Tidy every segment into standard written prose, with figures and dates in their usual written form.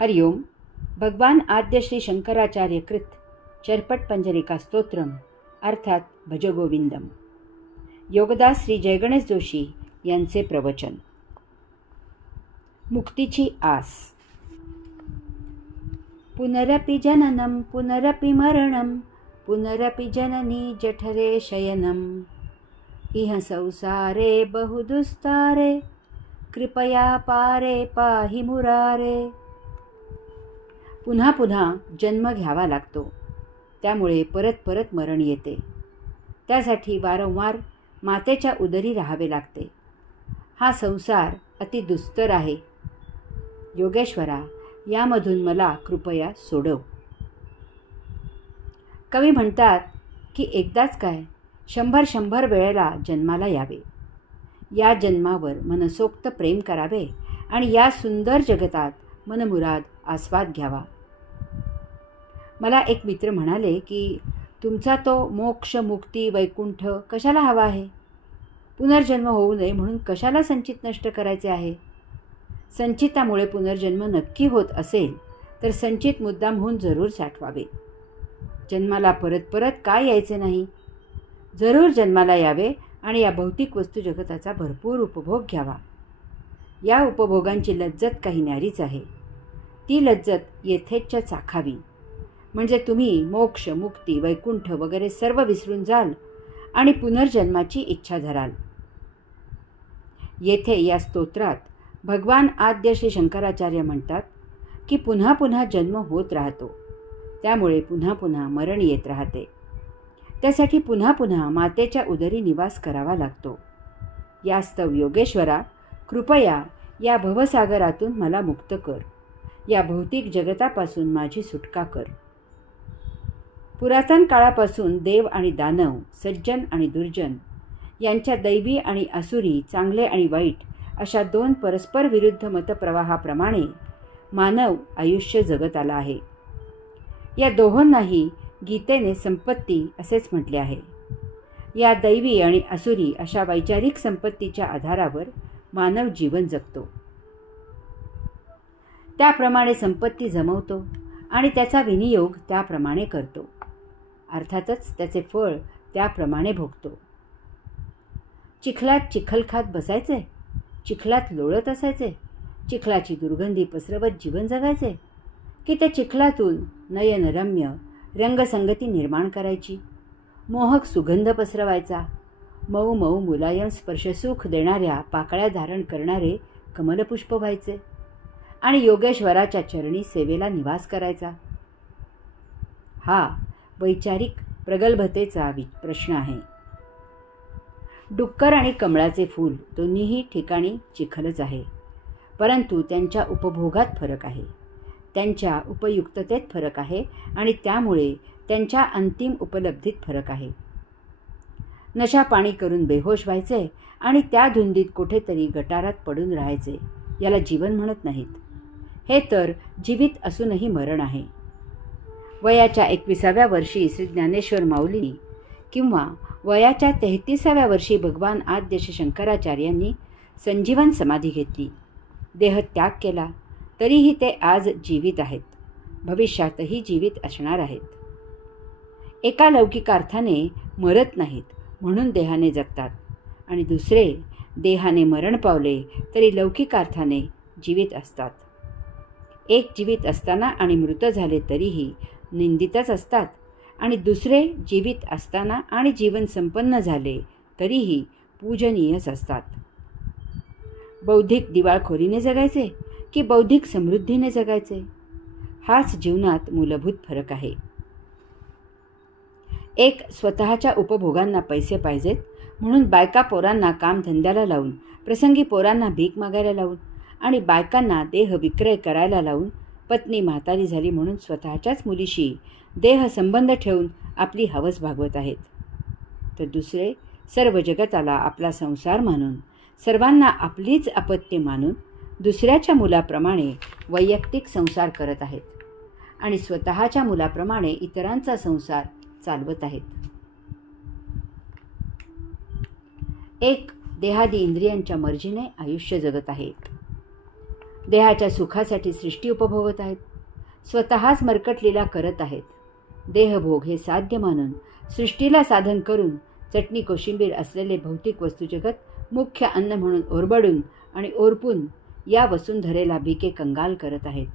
हरिओम. भगवान आद्य श्री शंकराचार्य कृत चरपट पंजरिका स्तोत्रम अर्थात भजगोविंदम. योगदास श्री जयगणेश जोशी यांचे प्रवचन. मुक्तीची आस. पुनरपि जननम पुनरपि मरणम पुनरपि जननी जठरे शयनम इह संसारे बहुदुस्तारे कृपया पारे पाहि मुरारे. पुन्हा पुन्हा जन्म घ्यावा लागतो, त्यामुळे परत परत मरण येते. त्यासाठी वारंवार मातेच्या उदरी राहावे लागते. हा संसार अति दुस्तर आहे. योगेश्वरा, यामधून मला कृपया सोडव. कवी म्हणतात की एकदाच काय 100 वेळेला जन्माला यावे. या जन्मावर मनसोक्त प्रेम करावे आणि या सुंदर जगतात मनमुराद आस्वाद घ्यावा. मला एक मित्र म्हणाले की तुमचा तो मोक्ष मुक्ती वैकुंठ कशाला हवा आहे? पुनर्जन्म होऊ नये म्हणून कशाला संचित नष्ट करायचे आहे? संचितामुळे पुनर्जन्म नक्की होत असेल तर संचित मुद्दामहून जरूर साठवावे. जन्माला परत परत काय यायचे नाही? जरूर जन्माला यावे आणि या भौतिक वस्तू जगताचा भरपूर उपभोग घ्यावा. या उपभोगांची लज्जत काही न्यारीच आहे. ती लज्जत येथेच्छ चाखावी, म्हणजे तुम्ही मोक्ष मुक्ती वैकुंठ वगैरे सर्व विसरून जाल आणि पुनर्जन्माची इच्छा धराल. येथे या स्तोत्रात भगवान आद्य श्री शंकराचार्य म्हणतात की पुन्हा पुन्हा जन्म होत राहतो, त्यामुळे पुन्हा पुन्हा मरण येत राहते. त्यासाठी पुन्हा पुन्हा मातेच्या उदरी निवास करावा लागतो. यास्तव योगेश्वरा, कृपया या भवसागरातून मला मुक्त कर. या भौतिक जगतापासून माझी सुटका कर. पुरातन काळापासून देव आणि दानव, सज्जन आणि दुर्जन यांच्या दैवी आणि असुरी, चांगले आणि वाईट अशा दोन परस्पर विरुद्ध मतप्रवाहाप्रमाणे मानव आयुष्य जगत आला आहे. या दोहोंनाही गीतेने संपत्ती असेच म्हटले आहे. या दैवी आणि असुरी अशा वैचारिक संपत्तीच्या आधारावर मानव जीवन जगतो. त्याप्रमाणे संपत्ती जमवतो आणि त्याचा विनियोग त्याप्रमाणे करतो. अर्थातच त्याचे फळ त्याप्रमाणे भोगतो. चिखलात चिखल खात बसायचे, चिखलात लोळत असायचे, चिखलाची दुर्गंधी पसरवत जीवन जगायचे, की त्या चिखलातून नयनरम्य रंगसंगती निर्माण करायची, मोहक सुगंध पसरवायचा, मऊ मऊ मुलायम स्पर्शसुख देणाऱ्या पाकळ्या धारण करणारे कमलपुष्प व्हायचे आणि योगेश्वराच्या चरणी सेवेला निवास करायचा. हा वैचारिक प्रगल्भतेचा प्रश्न आहे. डुक्कर आणि कमळाचे फूल दोन्हीही ठिकाणी चिखलच आहे, परंतु त्यांच्या उपभोगात फरक आहे, त्यांच्या उपयुक्ततेत फरक आहे आणि त्यामुळे त्यांच्या अंतिम उपलब्धीत फरक आहे. नशा पाणी करून बेहोश व्हायचे आणि त्या धुंदीत कुठेतरी गटारात पडून राहायचे, याला जीवन म्हणत नाहीत. हे तर जीवित असूनही मरण आहे. वयाच्या 21व्या वर्षी श्री ज्ञानेश्वर माऊली किंवा वयाच्या 33व्या वर्षी भगवान आद्य श्री शंकराचार्यांनी संजीवन समाधी घेतली, देहत्याग केला, तरीही ते आज जीवित आहेत, भविष्यातही जीवित असणार आहेत. एका लौकिक अर्थाने मरत नाहीत म्हणून देहाने जगतात आणि दुसरे देहाने मरण पावले तरी लौकिक अर्थाने जीवित असतात. एक जीवित असताना आणि मृत झाले तरीही निंदितच असतात आणि दुसरे जीवित असताना आणि जीवन संपन्न झाले तरीही पूजनीयच असतात. बौद्धिक दिवाळखोरीने जगायचे की बौद्धिक समृद्धीने जगायचे, हाच जीवनात मूलभूत फरक आहे. एक स्वतःच्या उपभोगांना पैसे पाहिजेत म्हणून बायका पोरांना कामधंद्याला लावून, प्रसंगी पोरांना भीक मागायला लावून आणि बायकांना देह विक्रय करायला लावून पत्नी म्हातारी झाली म्हणून स्वतःच्याच मुलीशी देह संबंध ठेवून आपली हवस भागवत आहेत. तर दुसरे सर्व जगताला आपला संसार मानून, सर्वांना आपलीच अपत्ये मानून दुसऱ्याच्या मुलाप्रमाणे वैयक्तिक संसार करत आहेत आणि स्वतःच्या मुलाप्रमाणे इतरांचा संसार चालवत आहेत. एक देहादी इंद्रियांच्या मर्जीने आयुष्य जगत आहेत. देहाच्या सुखासाठी सृष्टी उपभोगत आहेत, स्वतःच मरकटलीला करत आहेत. देहभोग हे साध्य मानून सृष्टीला साधन करून चटणी कोशिंबीर असलेले भौतिक वस्तुजगत मुख्य अन्न म्हणून ओरबडून आणि ओरपून या वसुंधरेला भिके कंगाल करत आहेत.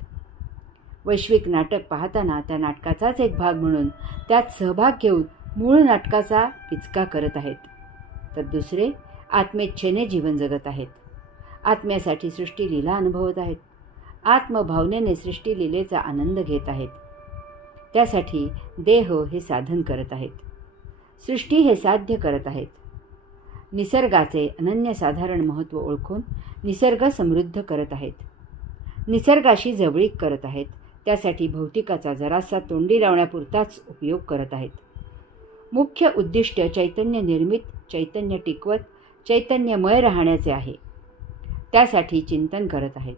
वैश्विक नाटक पाहताना त्या नाटकाचाच एक भाग म्हणून त्यात सहभाग घेऊन मूळ नाटकाचा पिचका करत आहेत. तर दुसरे आत्मेच्छेने जीवन जगत आहेत. आत्म्यासाठी सृष्टी लीला अनुभवत आहेत. आत्मभावनेने सृष्टी लीलेचा आनंद घेत आहेत. त्यासाठी देह हे साधन करत आहेत. सृष्टी हे साध्य करत आहेत. निसर्गाचे अनन्यसाधारण महत्त्व ओळखून निसर्ग समृद्ध करत आहेत. निसर्गाशी जवळीक करत आहेत. त्यासाठी भौतिकाचा जरासा तोंडी लावण्यापुरताच उपयोग करत आहेत. मुख्य उद्दिष्ट चैतन्य निर्मित, चैतन्य टिकवत, चैतन्यमय राहण्याचे आहे. त्यासाठी चिंतन करत आहेत.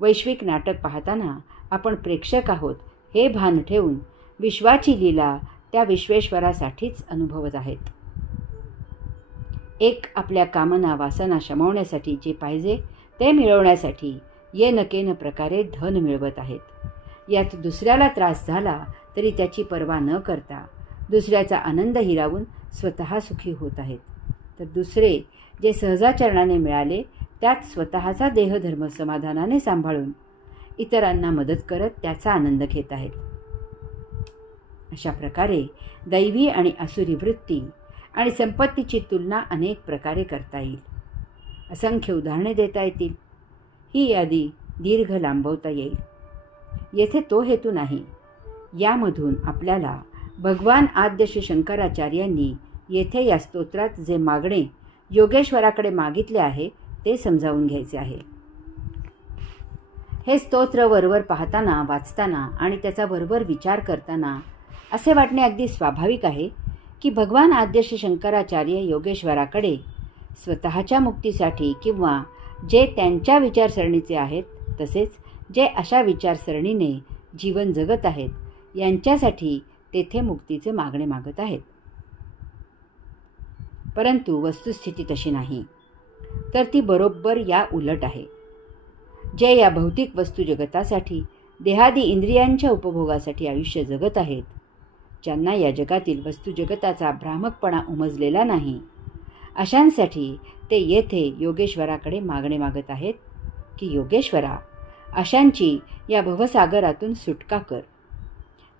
वैश्विक नाटक पाहताना आपण प्रेक्षक आहोत हे भान ठेवून विश्वाची लीला त्या विश्वेश्वरासाठीच अनुभवत आहेत. एक आपल्या कामना वासना शमवण्यासाठी जे पाहिजे ते मिळवण्यासाठी येनकेन प्रकारे धन मिळवत आहेत. यात दुसऱ्याला त्रास झाला तरी त्याची पर्वा न करता दुसऱ्याचा आनंद हिरावून स्वतः सुखी होत आहेत. तर दुसरे जे सहजाचरणाने मिळाले त्यात स्वतःचा देहधर्म समाधानाने सांभाळून इतरांना मदत करत त्याचा आनंद घेत आहेत. अशा प्रकारे दैवी आणि आसुरी वृत्ती आणि संपत्तीची तुलना अनेक प्रकारे करता येईल. असंख्य उदाहरणे देता येतील. ही यादी दीर्घ लांबवता येईल. येथे तो हेतू नाही. यामधून आपल्याला भगवान आद्य श्री शंकराचार्यांनी येथे या स्तोत्रात जे मागणे योगेश्वराकडे मागितले आहे ते समजावून घ्यायचे आहे. हे स्तोत्र वरवर पाहताना, वाचताना आणि त्याचा वरवर विचार करताना असे वाटणे अगदी स्वाभाविक आहे की भगवान आद्य श्री शंकराचार्य योगेश्वराकडे स्वतःच्या मुक्तीसाठी किंवा जे त्यांच्या विचारसरणीचे आहेत तसेच जे अशा विचारसरणीने जीवन जगत आहेत यांच्यासाठी तेथे मुक्तीचे मागणे मागत आहेत. परंतु वस्तुस्थिती तशी नाही, तर ती बरोबर या उलट आहे. जे या भौतिक वस्तू जगतासाठी देहादी इंद्रियांच्या उपभोगासाठी आयुष्य जगत आहेत, ज्यांना या जगातील वस्तू जगताचा भ्रामकपणा उमजलेला नाही, अशांसाठी ते येथे योगेश्वराकडे मागणे मागत आहेत की योगेश्वरा, अशांची या भवसागरातून सुटका कर.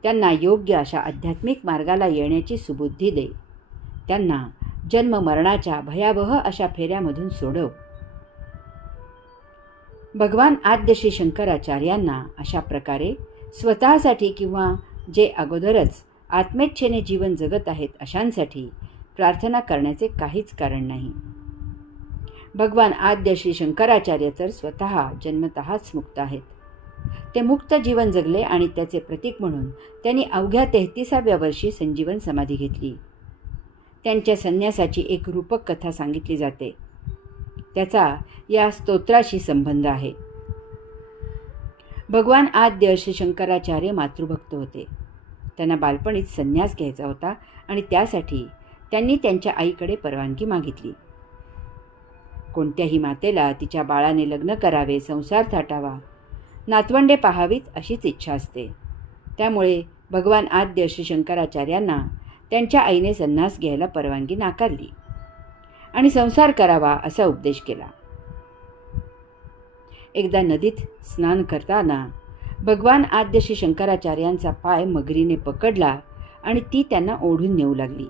त्यांना योग्य अशा आध्यात्मिक मार्गाला येण्याची सुबुद्धी दे. त्यांना जन्म मरणाच्या भयावह अशा फेऱ्यामधून सोडव. भगवान आद्य श्री शंकराचार्यांना अशा प्रकारे स्वतःसाठी किंवा जे अगोदरच आत्मेच्छेने जीवन जगत आहेत अशांसाठी प्रार्थना करण्याचे काहीच कारण नाही. भगवान आद्य श्री शंकराचार्य तर स्वतः जन्मतःच मुक्त आहेत. ते मुक्त जीवन जगले आणि त्याचे प्रतीक म्हणून त्यांनी अवघ्या 33व्या वर्षी संजीवन समाधी घेतली. त्यांच्या संन्यासाची एक रूपक कथा सांगितली जाते. त्याचा या स्तोत्राशी संबंध आहे. भगवान आद्य श्री शंकराचार्य मातृभक्त होते. त्यांना बालपणीच संन्यास घ्यायचा होता आणि त्यासाठी त्यांनी त्यांच्या आईकडे परवानगी मागितली. कोणत्याही मातेला तिच्या बाळाने लग्न करावे, संसार थाटावा, नातवंडे पाहावीत अशीच इच्छा असते. त्यामुळे भगवान आद्य श्री शंकराचार्यांना त्यांच्या आईने संन्यास घ्यायला परवानगी नाकारली आणि संसार करावा असा उपदेश केला. एकदा नदीत स्नान करताना भगवान आद्य श्री शंकराचार्यांचा पाय मगरीने पकडला आणि ती त्यांना ओढून नेऊ लागली.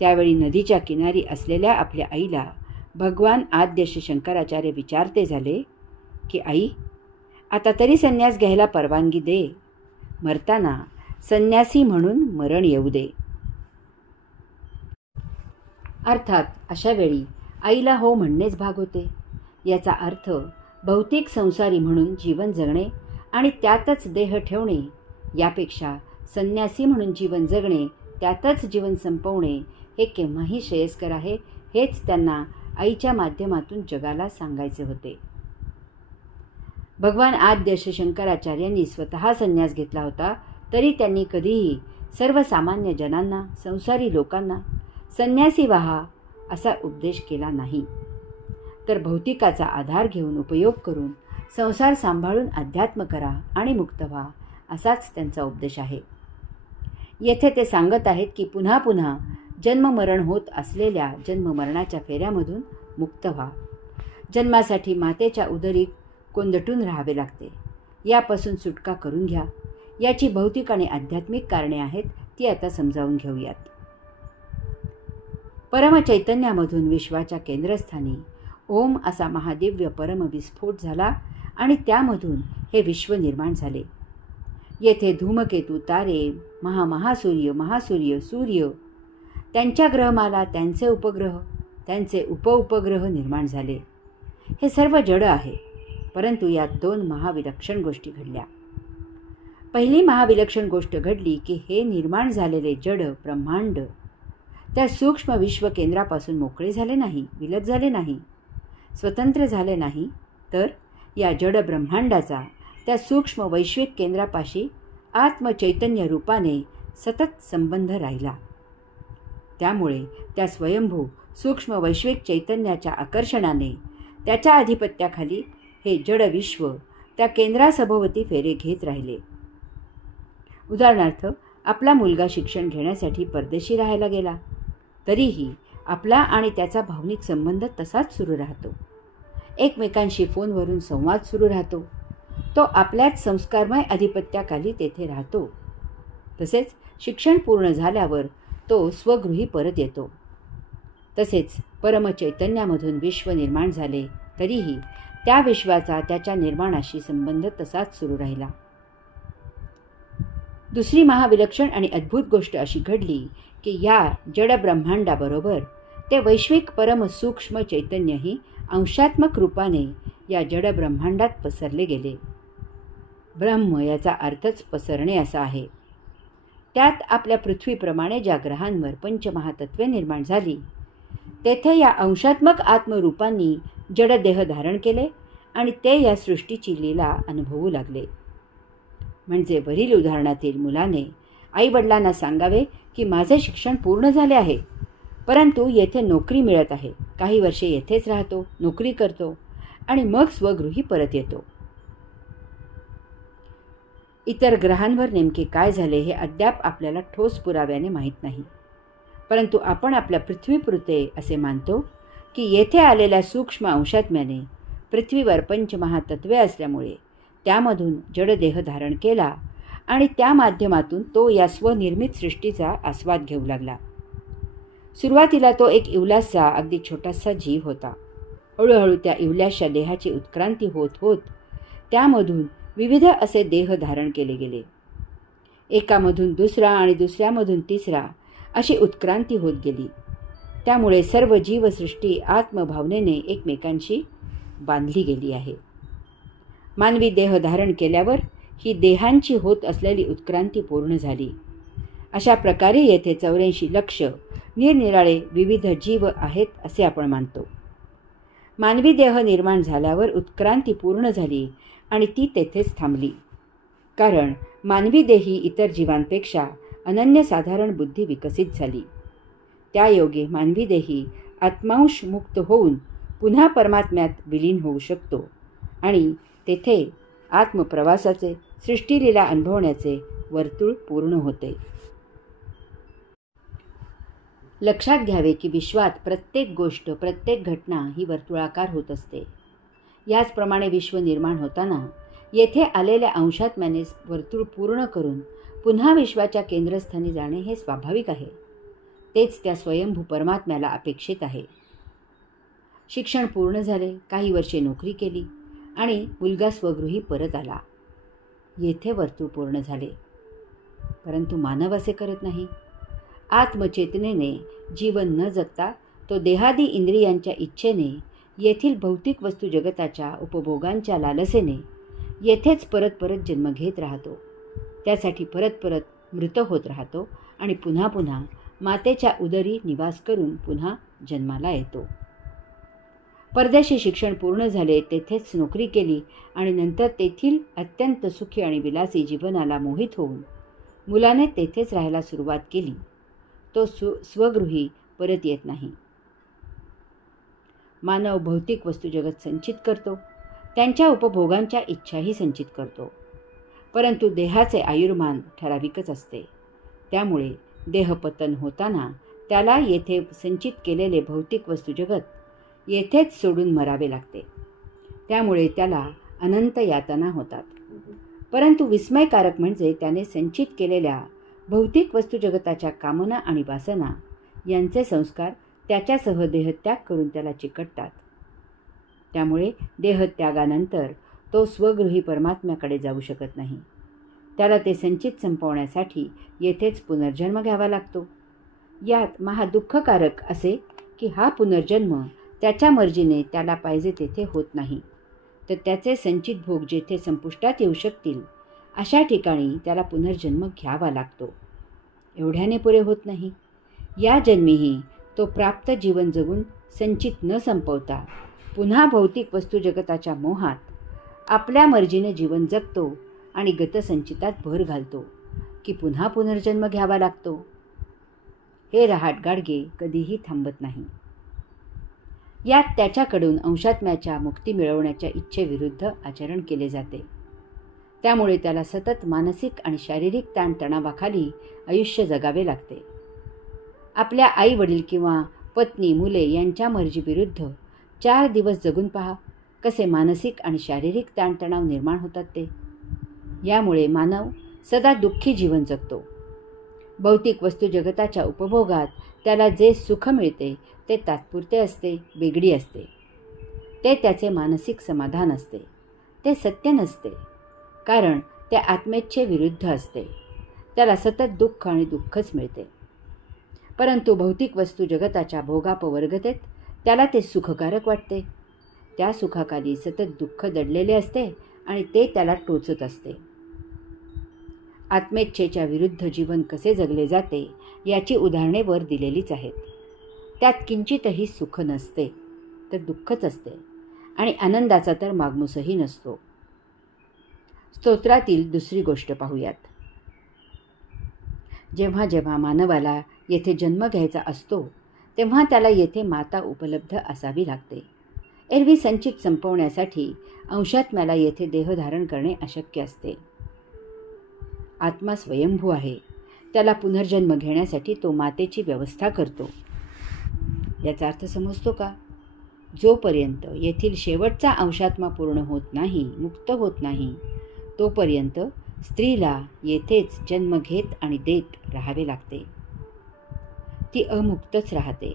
त्यावेळी नदीच्या किनारी असलेल्या आपल्या आईला भगवान आद्य श्री शंकराचार्य विचारते झाले की आई, आता तरी संन्यास घ्यायला परवानगी दे. मरताना संन्यासी म्हणून मरण येऊ दे. अर्थात अशा वेळी आईला हो म्हणणेच भाग होते. याचा अर्थ भौतिक संसारी म्हणून जीवन जगणे आणि त्यातच देह ठेवणे यापेक्षा संन्यासी म्हणून जीवन जगणे, त्यातच जीवन संपवणे हे केव्हाही श्रेयस्कर आहे, हेच त्यांना आईच्या माध्यमातून जगाला सांगायचे होते. भगवान आद्य श्री शंकराचार्यांनी स्वतः संन्यास घेतला होता, तरी त्यांनी कधीही सर्वसामान्य जनांना, संसारी लोकांना संन्यासी व्हा असा उपदेश केला नाही. तर भौतिकाचा आधार घेऊन उपयोग करून संसार सांभाळून अध्यात्म करा आणि मुक्त व्हा, असाच त्यांचा उपदेश आहे. येथे ते सांगत आहेत की पुन्हा पुन्हा जन्ममरण होत असलेल्या जन्ममरणाच्या फेऱ्यामधून मुक्त व्हा. जन्मासाठी मातेच्या उदरी कोंदटून राहावे लागते. यापासून सुटका करून घ्या. याची भौतिक आणि आध्यात्मिक कारणे आहेत, ती आता समजावून घेऊयात. परमचैतन्यामधून विश्वाच्या केंद्रस्थानी ओम असा महादिव्य परमविस्फोट झाला आणि त्यामधून हे विश्व निर्माण झाले. येथे धूमकेतू, तारे, महासूर्य, सूर्य, त्यांच्या ग्रहमाला, त्यांचे उपग्रह, त्यांचे उपउपग्रह निर्माण झाले. हे सर्व जड आहे, परंतु यात 2 महाविलक्षण गोष्टी घडल्या. पहिली महाविलक्षण गोष्ट घडली की हे निर्माण झालेले जड ब्रह्मांड त्या सूक्ष्म विश्व केंद्रापासून मोकळे झाले नाही, विलग झाले नाही, स्वतंत्र झाले नाही, तर या जड ब्रह्मांडाचा त्या सूक्ष्म वैश्विक केंद्रापाशी आत्मचैतन्य रूपाने सतत संबंध राहिला. त्यामुळे त्या स्वयंभू सूक्ष्म वैश्विक चैतन्याच्या आकर्षणाने त्याच्या अधिपत्याखाली हे जड विश्व त्या केंद्रासभोवती फेरे घेत राहिले. उदाहरणार्थ, आपला मुलगा शिक्षण घेण्यासाठी परदेशी राहायला गेला, तरीही आपला आणि त्याचा भावनिक संबंध तसाच सुरू राहतो. एकमेकांशी फोनवरून संवाद सुरू राहतो. तो आपल्याच संस्कारमय अधिपत्याखाली तेथे राहतो. तसेच शिक्षण पूर्ण झाल्यावर तो स्वगृही परत येतो. तसेच परमचैतन्यामधून विश्व निर्माण झाले, तरीही त्या विश्वाचा त्याच्या निर्माणाशी संबंध तसाच सुरू राहिला. दुसरी महाविलक्षण आणि अद्भुत गोष्ट अशी घडली की या जड ब्रह्मांडाबरोबर ते वैश्विक परमसूक्ष्म चैतन्यही अंशात्मक रूपाने या जड ब्रह्मांडात पसरले गेले. ब्रह्म याचा अर्थच पसरणे असा आहे. त्यात आपल्या पृथ्वीप्रमाणे ज्या ग्रहांवर पंचमहातत्वे निर्माण झाली, तेथे या अंशात्मक आत्मरूपांनी जड देह धारण केले आणि ते या सृष्टीची लीला अनुभवू लागले. म्हणजे वरील उदाहरणातील मुलाने आईवडिलांना सांगावे की माझे शिक्षण पूर्ण झाले आहे, परंतु येथे नोकरी मिळत आहे. काही वर्षे येथेच राहतो, नोकरी करतो आणि मग स्वगृही परत येतो. इतर ग्रहांवर नेमके काय झाले हे अद्याप आपल्याला ठोस पुराव्याने माहीत नाही, परंतु आपण आपल्या पृथ्वीपुरते असे मानतो की येथे आलेल्या सूक्ष्म अंशात्म्याने पृथ्वीवर पंचमहातत्वे असल्यामुळे त्यामधून जडदेह धारण केला आणि त्या माध्यमातून तो या स्वनिर्मित सृष्टीचा आस्वाद घेऊ लागला. सुरुवातीला तो एक इवलासा अगदी छोटासा जीव होता. हळूहळू त्या इवल्याशा देहाची उत्क्रांती होत होत त्यामधून विविध असे देह धारण केले गेले. एकामधून दुसरा आणि दुसऱ्यामधून तिसरा अशी उत्क्रांती होत गेली. त्यामुळे सर्व जीवसृष्टी आत्मभावनेने एकमेकांशी बांधली गेली आहे. मानवी देह धारण केल्यावर ही देहांची होत असलेली उत्क्रांती पूर्ण झाली. अशा प्रकारे येथे 84 लक्ष निरनिराळे विविध जीव आहेत असे आपण मानतो. मानवी देह निर्माण झाल्यावर उत्क्रांती पूर्ण झाली आणि ती तेथेच थांबली, कारण मानवी देही इतर जीवांपेक्षा अनन्यसाधारण बुद्धी विकसित झाली. त्यायोगे मानवी देही आत्मांश मुक्त होऊन पुन्हा परमात्म्यात विलीन होऊ शकतो आणि तेथे आत्मप्रवासाचे, सृष्टीलीला अनुभवण्याचे वर्तुळ पूर्ण होते. लक्षात घ्यावे की विश्वात प्रत्येक गोष्ट, प्रत्येक घटना ही वर्तुळाकार होत असते. याचप्रमाणे विश्व निर्माण होताना येथे आलेल्या अंशात्म्याने वर्तुळ पूर्ण करून पुन्हा विश्वाच्या केंद्रस्थानी जाणे हे स्वाभाविक आहे. तेच त्या स्वयंभू परमात्म्याला अपेक्षित आहे. शिक्षण पूर्ण झाले, काही वर्षे नोकरी केली आणि मुलगा स्वगृही परत आला. येथे वर्तुळ पूर्ण झाले. परंतु मानव असे करत नाही. आत्मचेतनेने जीवन न जगता तो देहादी इंद्रियांच्या इच्छेने, येथील भौतिक वस्तू जगताच्या उपभोगांच्या लालसेने येथेच परत परत जन्म घेत राहतो. त्यासाठी परत परत मृत होत राहतो आणि पुन्हा पुन्हा मातेच्या उदरी निवास करून पुन्हा जन्माला येतो. परदेशी शिक्षण पूर्ण झाले, तेथेच नोकरी केली आणि नंतर तेथील अत्यंत सुखी आणि विलासी जीवनाला मोहित होऊन मुलाने तेथेच राहायला सुरुवात केली. तो स्वगृही परत येत नाही. मानव भौतिक वस्तू जगत संचित करतो, त्यांच्या उपभोगांच्या इच्छाही संचित करतो. परंतु देहाचे आयुर्मान ठराविकच असते. त्यामुळे देहपतन होताना त्याला येथे संचित केलेले भौतिक वस्तू जगत येथेच सोडून मरावे लागते. त्यामुळे त्याला अनंत यातना होतात. परंतु विस्मयकारक म्हणजे त्याने संचित केलेल्या भौतिक वस्तू जगताच्या कामना आणि वासना यांचे संस्कार त्याच्यासह देहत्याग करून त्याला चिकटतात. त्यामुळे देहत्यागानंतर तो स्वगृही परमात्म्याकडे जाऊ शकत नाही. त्याला ते संचित संपवण्यासाठी येथेच पुनर्जन्म घ्यावा लागतो. यात महादुःखकारक असे की हा पुनर्जन्म त्याच्या मर्जीने त्याला पाहिजे तेथे होत नाही, तर त्याचे संचित भोग जेथे संपुष्टात येऊ शकतील अशा ठिकाणी त्याला पुनर्जन्म घ्यावा लागतो. एवढ्याने पुरे होत नाही. या जन्मीही तो प्राप्त जीवन जगून संचित न संपवता पुन्हा भौतिक वस्तू जगताच्या मोहात आपल्या मर्जीने जीवन जगतो आणि गतसंचितात भर घालतो की पुन्हा पुनर्जन्म घ्यावा लागतो. हे रहाटगाडगे कधीही थांबत नाही. यात त्याच्याकडून अंशात्म्याच्या मुक्ती मिळवण्याच्या इच्छेविरुद्ध आचरण केले जाते. त्यामुळे त्याला सतत मानसिक आणि शारीरिक ताणतणावाखाली आयुष्य जगावे लागते. आपल्या आई वडील किंवा पत्नी मुले यांच्या मर्जीविरुद्ध 4 दिवस जगून पहा कसे मानसिक आणि शारीरिक ताणतणाव निर्माण होतात ते. यामुळे मानव सदा दुःखी जीवन जगतो. भौतिक वस्तू जगताच्या उपभोगात त्याला जे सुख मिळते ते तात्पुरते असते, वेगळी असते. ते त्याचे मानसिक समाधान असते. ते सत्य नसते, कारण ते आत्मेच्छे विरुद्ध असते. त्याला सतत दुःख आणि दुःखच मिळते. परंतु भौतिक वस्तू जगताच्या भोगापवर्गतेत त्याला ते सुखकारक वाटते. त्या सुखाखाली सतत दुःख दडलेले असते आणि ते त्याला टोचत असते. आत्मेच्छेच्या विरुद्ध जीवन कसे जगले जाते याची उदाहरणे वर दिलेलीच आहेत. त्यात किंचितही सुख नसते, तर दुःखच असते आणि आनंदाचा तर मागमूसही नसतो. स्तोत्रातील दुसरी गोष्ट पाहूयात. जेव्हा जेव्हा मानवाला येथे जन्म घ्यायचा असतो तेव्हा त्याला येथे माता उपलब्ध असावी लागते. एरवी संचित संपवण्यासाठी अंशात्म्याला येथे देहधारण करणे अशक्य असते. आत्मा स्वयंभू आहे. त्याला पुनर्जन्म घेण्यासाठी तो मातेची व्यवस्था करतो. याचा अर्थ समजतो का? जोपर्यंत येथील शेवटचा अंशात्मा पूर्ण होत नाही, मुक्त होत नाही, तोपर्यंत स्त्रीला येथेच जन्म घेत आणि देत राहावे लागते. ती अमुक्तच राहते.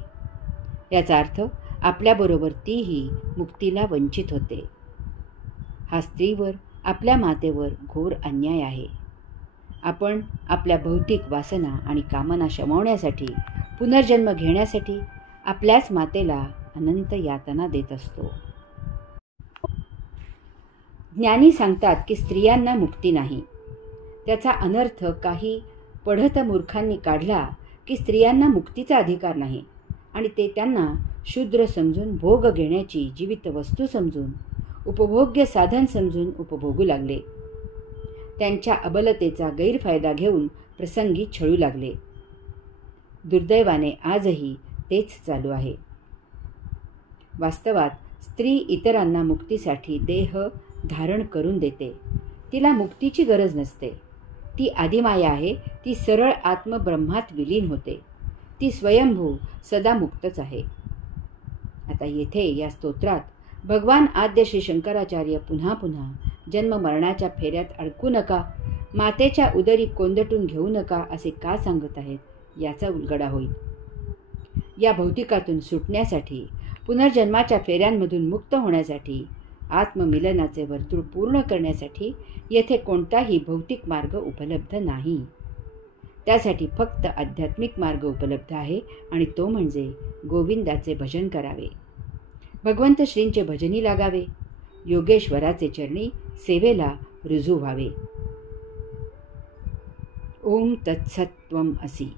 याचा अर्थ आपल्याबरोबर तीही मुक्तीला वंचित होते. हा स्त्रीवर, आपल्या मातेवर घोर अन्याय आहे. आपण आपल्या भौतिक वासना आणि कामना शमवण्यासाठी, पुनर्जन्म घेण्यासाठी आपल्याच मातेला अनंत यातना देत असतो. ज्ञानी सांगतात की स्त्रियांना मुक्ती नाही. त्याचा अनर्थ काही पढत मूर्खांनी काढला की स्त्रियांना मुक्तीचा अधिकार नाही आणि ते त्यांना शूद्र समजून, भोग घेण्याची जीवित वस्तू समजून, उपभोग्य साधन समजून उपभोगू लागले. त्यांच्या अबलतेचा गैरफायदा घेऊन प्रसंगी छळू लागले. दुर्दैवाने आजही तेच चालू आहे. वास्तवात स्त्री इतरांना मुक्तीसाठी देह धारण करून देते. तिला मुक्तीची गरज नसते. ती आदिमाया आहे. ती सरळ आत्मब्रह्मात विलीन होते. ती स्वयंभू सदा मुक्तच आहे. आता येथे या स्तोत्रात भगवान आद्य श्री शंकराचार्य पुन्हा पुन्हा जन्म मरणाच्या फेऱ्यात अडकू नका, मातेच्या उदरी कोंदटून घेऊ नका असे का सांगत आहेत याचा उलगडा होईल. या भौतिकातून सुटण्यासाठी, पुनर्जन्माच्या फेऱ्यांमधून मुक्त होण्यासाठी, आत्ममिलनाचे वर्तुळ पूर्ण करण्यासाठी येथे कोणताही भौतिक मार्ग उपलब्ध नाही. त्यासाठी फक्त आध्यात्मिक मार्ग उपलब्ध आहे आणि तो म्हणजे गोविंदाचे भजन करावे, भगवंत श्रींचे भजनी लागावे, योगेश्वराचे चरणी सेवेला रुजू व्हावे. ओम तत्सत्वम असी.